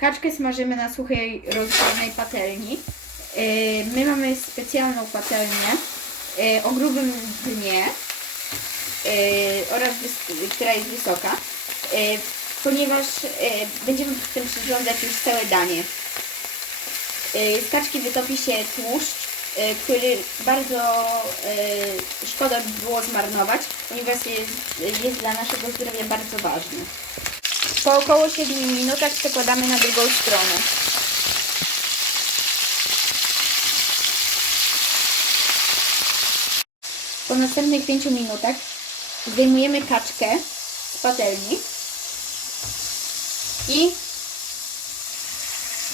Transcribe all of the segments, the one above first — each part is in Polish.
Kaczkę smażymy na suchej, rozgrzanej patelni. Yy, My mamy specjalną patelnię yy, o grubym dnie yy, oraz która jest wysoka, ponieważ będziemy w tym przyrządzać już całe danie. Z kaczki wytopi się tłuszcz, który bardzo szkoda by było zmarnować, ponieważ jest, jest dla naszego zdrowia bardzo ważny. Po około 7 minutach przekładamy na drugą stronę. Po następnych 5 minutach zdejmujemy kaczkę z patelni i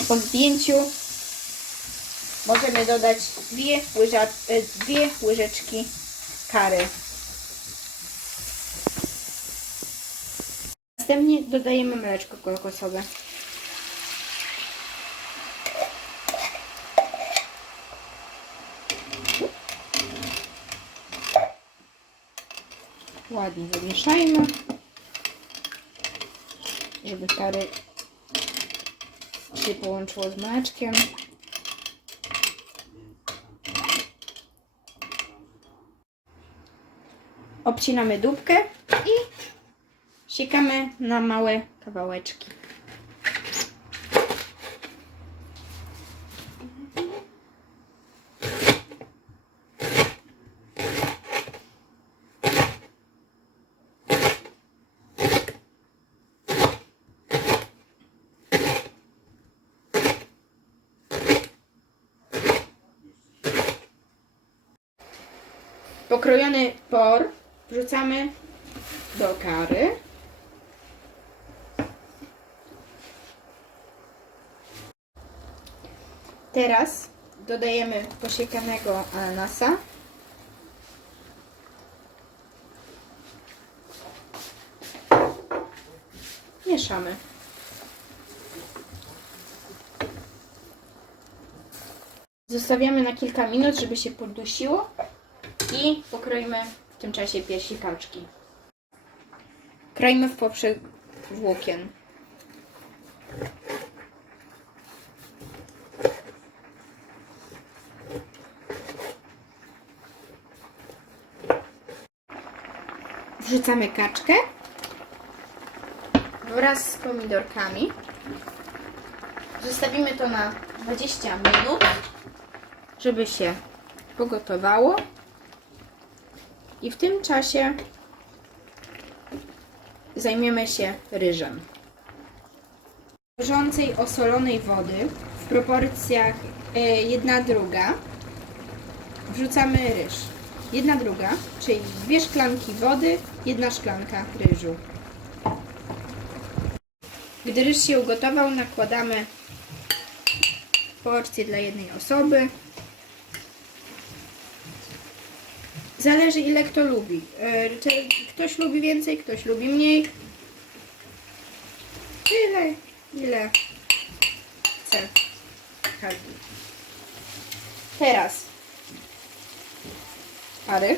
po zdjęciu możemy dodać dwie, łyża, e, dwie łyżeczki kary. Następnie dodajemy mleczko kokosowe. Ładnie zamieszajmy, żeby kary się połączyło z mleczkiem. Obcinamy dupkę i siekamy na małe kawałeczki. Pokrojony por wrzucamy do kary. Teraz dodajemy posiekanego ananasa. Mieszamy. Zostawiamy na kilka minut, żeby się podusiło i pokroimy w tym czasie piersi kaczki. Kroimy w poprzek włókien. Wrzucamy kaczkę wraz z pomidorkami. Zostawimy to na 20 minut, żeby się pogotowało. I w tym czasie zajmiemy się ryżem. Wrzącej osolonej wody w proporcjach 1 druga wrzucamy ryż. 1 druga, czyli dwie szklanki wody, jedna szklanka ryżu. Gdy ryż się ugotował, nakładamy porcję dla jednej osoby. Zależy ile kto lubi. Czy Ktoś lubi więcej, ktoś lubi mniej. Tyle, ile chce. Teraz pary.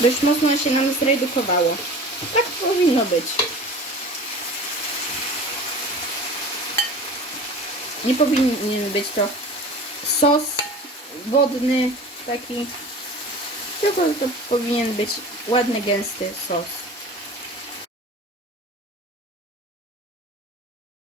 Dość mocno się nam zredukowało. Tak powinno być. Nie powinien być to sos wodny taki, tylko to powinien być ładny, gęsty sos.